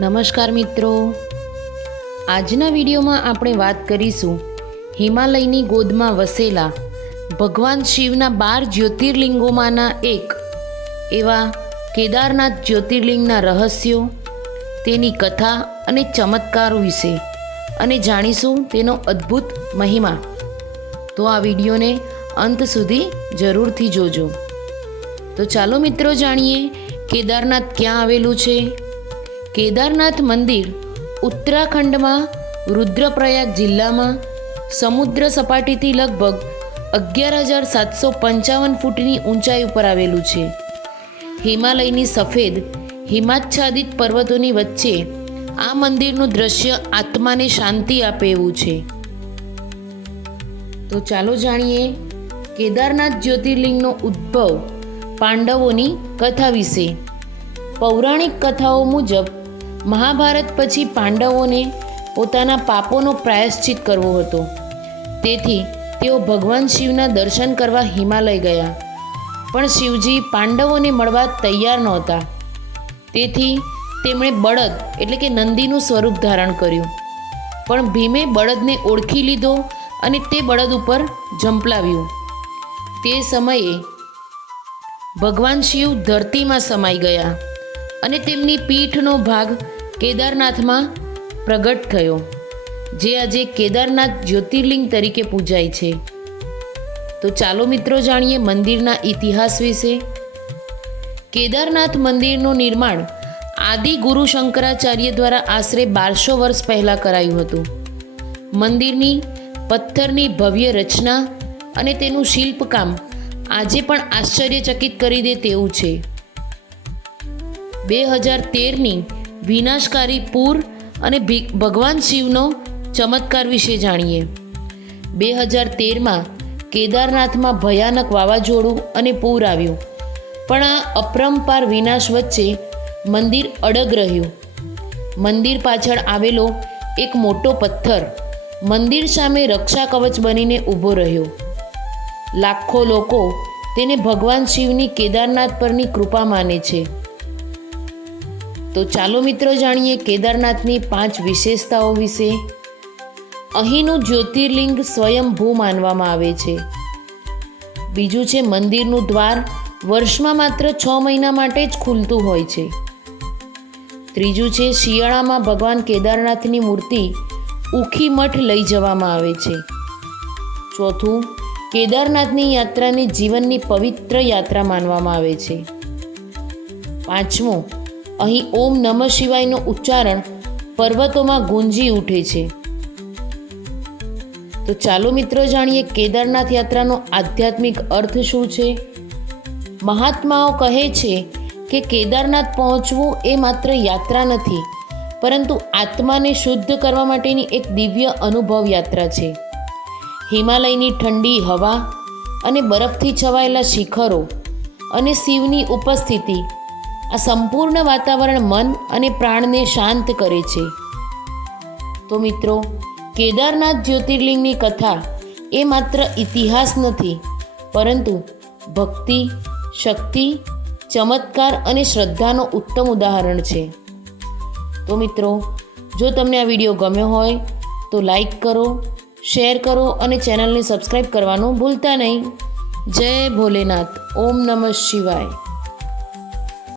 નમસ્કાર મિત્રો. આજના વિડીયોમાં આપણે વાત કરીશું હિમાલયની ગોદમાં વસેલા ભગવાન શિવના બાર જ્યોતિર્લિંગોમાંના એક. એવા કેદારનાથ જ્યોતિર્લિંગના રહસ્યો, તેની કથા અને ચમત્કારો વિશે. અને જાણીશું તેનો અદ્ભુત મહિમા. તો આ વિડીયોને અંત સુધી જરૂરથી જોજો. તો ચાલો મિત્રો, જાણીએ કેદારનાથ ક્યાં આવેલું છે? કેદારનાથ મંદિર ઉત્તરાખંડમાં, રુદ્રપ્રયાગ જિલ્લામાં, સમુદ્ર સપાટીથી લગભગ અગિયાર હજાર સાતસો પંચાવન ફૂટની ઊંચાઈ ઉપર આવેલું છે. હિમાલયની સફેદ, હિમાચ્છાદિત પર્વતોની વચ્ચે આ મંદિરનું દ્રશ્ય આત્માને શાંતિ આપે એવું છે. તો ચાલો જાણીએ કેદારનાથ જ્યોતિર્લિંગનો ઉદ્ભવ પાંડવોની કથા વિશે. પૌરાણિક કથાઓ મુજબ મહાભારત પછી પાંડવોને પોતાના પાપોનો પ્રાયશ્ચિત કરવો હતો. તેથી તેઓ ભગવાન શિવના દર્શન કરવા હિમાલય ગયા. પણ શિવજી પાંડવોને મળવા તૈયાર નહોતા. તેથી તેમણે બળદ એટલે કે નંદીનું સ્વરૂપ ધારણ કર્યું. પણ ભીમે બળદને ઓળખી લીધો અને તે બળદ ઉપર ઝંપલાવ્યું તે સમયે ભગવાન શિવ ધરતીમાં સમાઈ ગયા. અને તેમની પીઠનો ભાગ કેદારનાથમાં પ્રગટ થયો, જે આજે કેદારનાથ જ્યોતિર્લિંગ તરીકે પૂજાય છે. તો ચાલો મિત્રો જાણીએ મંદિરના ઇતિહાસ વિશે. કેદારનાથ મંદિરનું નિર્માણ આદિ ગુરુ શંકરાચાર્ય દ્વારા આશરે બારસો વર્ષ પહેલાં કરાયું હતું. મંદિરની પથ્થરની ભવ્ય રચના અને તેનું શિલ્પકામ આજે પણ આશ્ચર્યચકિત કરી દે તેવું છે. બે હજાર તેરની વિનાશકારી પૂર અને ભગવાન શિવનો ચમત્કાર વિશે જાણીએ. બે હજાર તેરમાં કેદારનાથમાં ભયાનક વાવાઝોડું અને પૂર આવ્યું. પણ આ અપરંપાર વિનાશ વચ્ચે મંદિર અડગ રહ્યું. મંદિર પાછળ આવેલો એક મોટો પથ્થર મંદિર સામે રક્ષા કવચ બનીને ઊભો રહ્યો. લાખો લોકો તેને ભગવાન શિવની કેદારનાથ પરની કૃપા માને છે. તો ચાલો મિત્રો જાણીએ કેદારનાથની પાંચ વિશેષતાઓ વિશે. અહીંનું જ્યોતિર્લિંગ સ્વયંભૂ માનવામાં આવે છે. બીજું છે મંદિરનું દ્વાર, વર્ષમાં માત્ર છ મહિના માટે જ ખુલતું હોય છે. ત્રીજું છે શિયાળામાં ભગવાન કેદારનાથની મૂર્તિ ઉખી મઠ લઈ જવામાં આવે છે. ચોથું, કેદારનાથની યાત્રાને જીવનની પવિત્ર યાત્રા માનવામાં આવે છે. પાંચમું અહીં ઓમ નમઃ શિવાયનું ઉચ્ચારણ પર્વતોમાં ગુંજી ઉઠે છે. તો ચાલો મિત્રો જાણીએ કેદારનાથ યાત્રાનો આધ્યાત્મિક અર્થ શું છે? મહાત્માઓ કહે છે કે કેદારનાથ પહોંચવું એ માત્ર યાત્રા નથી, પરંતુ આત્માને શુદ્ધ કરવા માટેની એક દિવ્ય અનુભવ યાત્રા છે. હિમાલયની ઠંડી હવા અને બરફથી છવાયેલા શિખરો અને શિવની ઉપસ્થિતિ આ સંપૂર્ણ વાતાવરણ મન અને પ્રાણને શાંત કરે છે. તો મિત્રો, કેદારનાથ જ્યોતિર્લિંગની કથા એ માત્ર ઇતિહાસ નથી, પરંતુ ભક્તિ, શક્તિ, ચમત્કાર અને શ્રદ્ધાનો ઉત્તમ ઉદાહરણ છે. તો મિત્રો, જો તમને આ વીડિયો ગમ્યો હોય, તો લાઈક કરો, શેર કરો અને ચેનલને સબસ્ક્રાઈબ કરવાનું ભૂલતા નહીં. જય ભોલેનાથ. ઓમ નમઃ શિવાય.